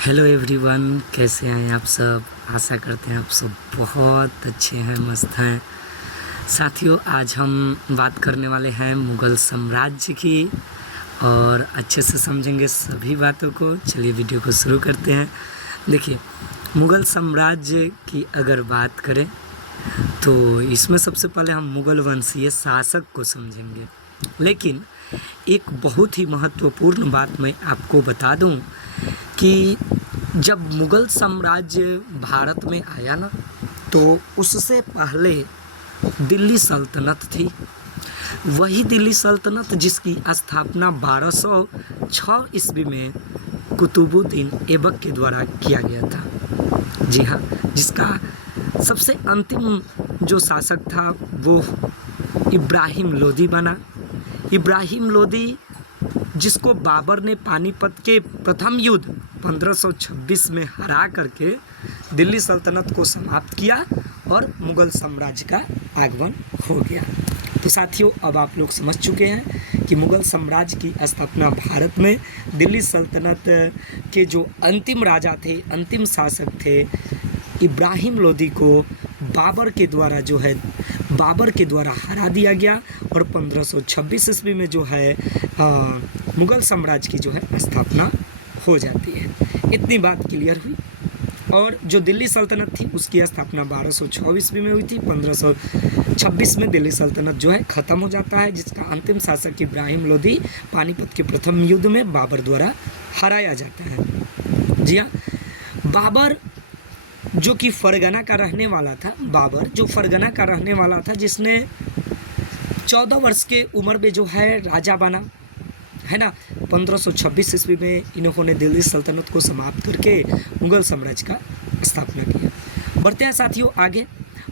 Hello everyone, कैसे हैं आप सब। आशा करते हैं आप सब बहुत अच्छे हैं, मस्त हैं। साथियों, आज हम बात करने वाले हैं मुग़ल साम्राज्य की और अच्छे से समझेंगे सभी बातों को। चलिए वीडियो को शुरू करते हैं। देखिए, मुग़ल साम्राज्य की अगर बात करें तो इसमें सबसे पहले हम मुग़ल वंशीय शासक को समझेंगे। लेकिन एक बहुत ही महत्वपूर्ण बात मैं आपको बता दूं कि जब मुग़ल साम्राज्य भारत में आया ना, तो उससे पहले दिल्ली सल्तनत थी। वही दिल्ली सल्तनत जिसकी स्थापना 1206 ईस्वी में कुतुबुद्दीन ऐबक के द्वारा किया गया था। जी हाँ, जिसका सबसे अंतिम जो शासक था वो इब्राहिम लोदी बना। इब्राहिम लोदी, जिसको बाबर ने पानीपत के प्रथम युद्ध 1526 में हरा करके दिल्ली सल्तनत को समाप्त किया और मुग़ल साम्राज्य का आगमन हो गया। तो साथियों, अब आप लोग समझ चुके हैं कि मुग़ल साम्राज्य की स्थापना भारत में दिल्ली सल्तनत के जो अंतिम राजा थे, अंतिम शासक थे, इब्राहिम लोदी को बाबर के द्वारा हरा दिया गया और 1526 ईस्वी में जो है मुग़ल साम्राज्य की जो है स्थापना हो जाती है। इतनी बात क्लियर हुई। और जो दिल्ली सल्तनत थी उसकी स्थापना 1206 ईस्वी में हुई थी। 1526 में दिल्ली सल्तनत जो है ख़त्म हो जाता है, जिसका अंतिम शासक इब्राहिम लोदी पानीपत के प्रथम युद्ध में बाबर द्वारा हराया जाता है। जी हाँ, बाबर जो कि फरगना का रहने वाला था, जिसने 14 वर्ष के उम्र में जो है राजा बना है ना। 1526 ईस्वी में इन्होंने दिल्ली सल्तनत को समाप्त करके मुग़ल साम्राज्य का स्थापना किया। बढ़ते हैं साथियों आगे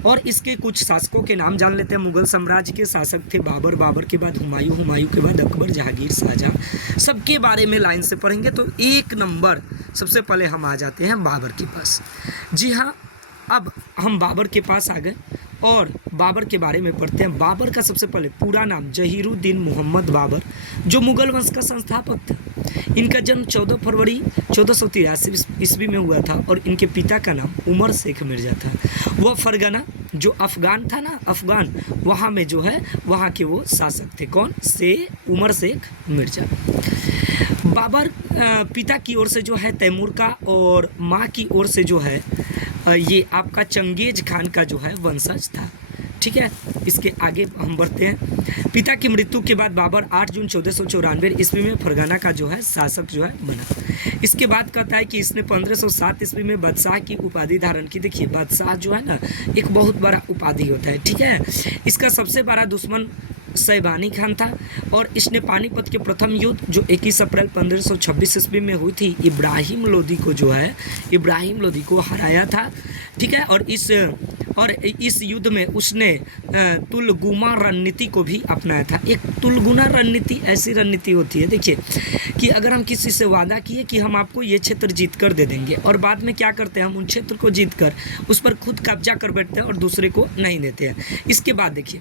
और इसके कुछ शासकों के नाम जान लेते हैं। मुग़ल साम्राज्य के शासक थे बाबर के बाद हुमायूं के बाद अकबर, जहांगीर, शाहजहां। सबके बारे में लाइन से पढ़ेंगे तो एक नंबर सबसे पहले हम आ जाते हैं बाबर के पास। जी हाँ, अब हम बाबर के पास आ गए और बाबर के बारे में पढ़ते हैं। बाबर का सबसे पहले पूरा नाम जहीरुद्दीन मोहम्मद बाबर, जो मुग़ल वंश का संस्थापक था। इनका जन्म 14 फरवरी 1483 ईस्वी में हुआ था और इनके पिता का नाम उमर शेख मिर्ज़ा था। वह फरगना जो अफ़गान था ना, अफ़गान, वहाँ में जो है वहाँ के वो शासक थे। कौन से? उमर शेख मिर्ज़ा। बाबर पिता की ओर से जो है तैमूर का और माँ की ओर से जो है ये आपका चंगेज खान का जो है वंशज था। ठीक है, इसके आगे हम बढ़ते हैं। पिता की मृत्यु के बाद बाबर 8 जून 1494 ईस्वी में फरगना का जो है शासक जो है बना। इसके बाद कहता है कि इसने 1507 ईस्वी में बादशाह की उपाधि धारण की। देखिए, बादशाह जो है ना एक बहुत बड़ा उपाधि होता है। ठीक है, इसका सबसे बड़ा दुश्मन सैबानी खान था और इसने पानीपत के प्रथम युद्ध जो 21 अप्रैल 1526 ईस्वी में हुई थी, इब्राहिम लोदी को हराया था। ठीक है, और इस युद्ध में उसने तुलगुमा रणनीति को भी अपनाया था। एक तुलगुना रणनीति ऐसी रणनीति होती है, देखिए, कि अगर हम किसी से वादा किए कि हम आपको ये क्षेत्र जीत कर दे देंगे और बाद में क्या करते हैं, हम उन क्षेत्र को जीत कर उस पर खुद कब्जा कर बैठते हैं और दूसरे को नहीं देते हैं। इसके बाद देखिए,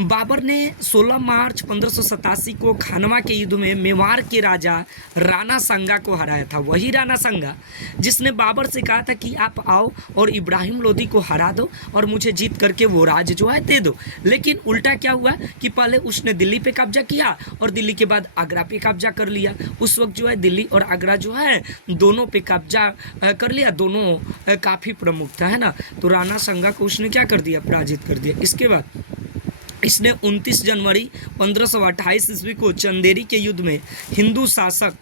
बाबर ने 16 मार्च 1587 को खानवा के युद्ध में मेवाड़ के राजा राणा संगा को हराया था। वही राणा संगा जिसने बाबर से कहा था कि आप आओ और इब्राहिम लोदी को हरा दो और मुझे जीत करके वो राज जो है दे दो। लेकिन उल्टा क्या हुआ कि पहले उसने दिल्ली पे कब्जा किया और दिल्ली के बाद आगरा पे कब्जा कर लिया। उस वक्त जो है दिल्ली और आगरा जो है दोनों पे कब्जा कर लिया, दोनों काफ़ी प्रमुख था, है ना। तो राणा संगा को उसने क्या कर दिया, पराजित कर दिया। इसके बाद इसने 29 जनवरी 1528 ईस्वी को चंदेरी के युद्ध में हिंदू शासक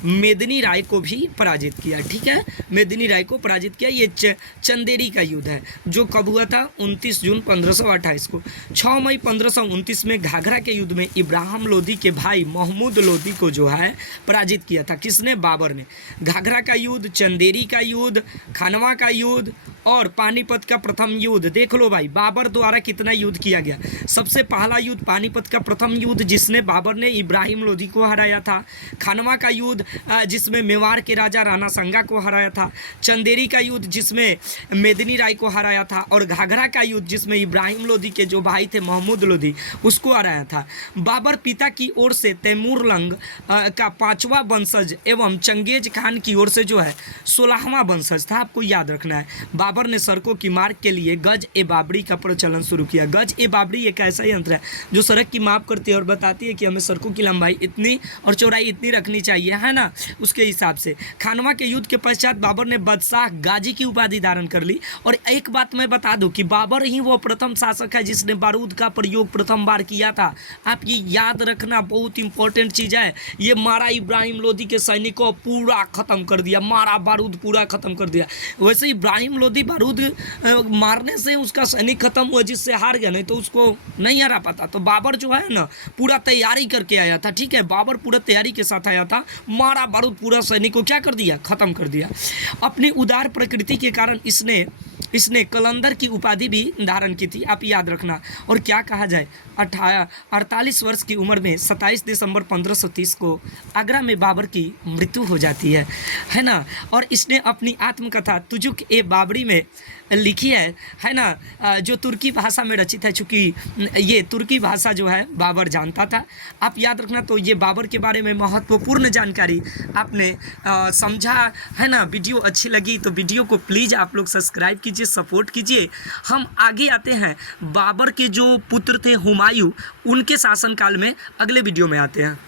मेदिनी राय को भी पराजित किया। ठीक है, मेदिनी राय को पराजित किया। ये चंदेरी का युद्ध है जो कब हुआ था, 29 जून 1528 को। 6 मई 1529 में घाघरा के युद्ध में इब्राहिम लोदी के भाई महमूद लोदी को जो है पराजित किया था। किसने? बाबर ने। घाघरा का युद्ध, चंदेरी का युद्ध, खानवा का युद्ध और पानीपत का प्रथम युद्ध देख लो भाई, बाबर द्वारा कितना युद्ध किया गया। सबसे पहला युद्ध पानीपत का प्रथम युद्ध जिसने बाबर ने इब्राहिम लोधी को हराया था। खानवा का युद्ध जिसमें मेवाड़ के राजा राणा संगा को हराया था। चंदेरी का युद्ध जिसमें मेदिनी राय को हराया था। और घाघरा का युद्ध जिसमें इब्राहिम लोधी के जो भाई थे महमूद लोधी उसको हराया था। बाबर पिता की ओर से तैमूर लंग का 5वां वंशज एवं चंगेज खान की ओर से जो है 16वां वंशज था। आपको याद रखना है, बाबर ने सड़कों की मार्ग के लिए गज ए बाबरी का प्रचलन शुरू किया। गज ए बाबरी एक ऐसा यंत्र है जो सड़क की माप करती है और बताती है कि हमें सड़कों की लंबाई इतनी और चौड़ाई इतनी रखनी चाहिए, है ना, उसके हिसाब से। खानवा के युद्ध के पश्चात बाबर ने बादशाह गाजी की उपाधि धारण कर ली। और एक बात मैं बता दूं कि बाबर ही वो प्रथम शासक है जिसने बारूद का प्रयोग प्रथम बार किया था। आप ये याद रखना, बहुत इंपॉर्टेंट चीज़ है। ये मारा इब्राहिम लोधी के सैनिकों पूरा ख़त्म कर दिया, मारा बारूद पूरा ख़त्म कर दिया। वैसे इब्राहिम लोधी बारूद मारने से उसका सैनिक ख़त्म हुआ, जिससे हार गया, नहीं तो उसको नहीं हरा पाता। तो बाबर जो है ना पूरा तैयारी करके आया था, ठीक है, बाबर पूरा तैयारी के साथ आया था, मारा बारूद पूरा सैनिक को क्या कर दिया, ख़त्म कर दिया। अपनी उदार प्रकृति के कारण इसने कलंदर की उपाधि भी धारण की थी, आप याद रखना। और क्या कहा जाए, 48 वर्ष की उम्र में 27 दिसंबर 1530 को आगरा में बाबर की मृत्यु हो जाती है ना। और इसने अपनी आत्मकथा तुजुक ए बाबरी में लिखी है ना, जो तुर्की भाषा में रचित है। चूँकि ये तुर्की भाषा जो है बाबर जानता था, आप याद रखना। तो ये बाबर के बारे में महत्वपूर्ण जानकारी आपने समझा, है ना। वीडियो अच्छी लगी तो वीडियो को प्लीज़ आप लोग सब्सक्राइब कीजिए, सपोर्ट कीजिए। हम आगे आते हैं, बाबर के जो पुत्र थे हुमायूं, उनके शासनकाल में अगले वीडियो में आते हैं।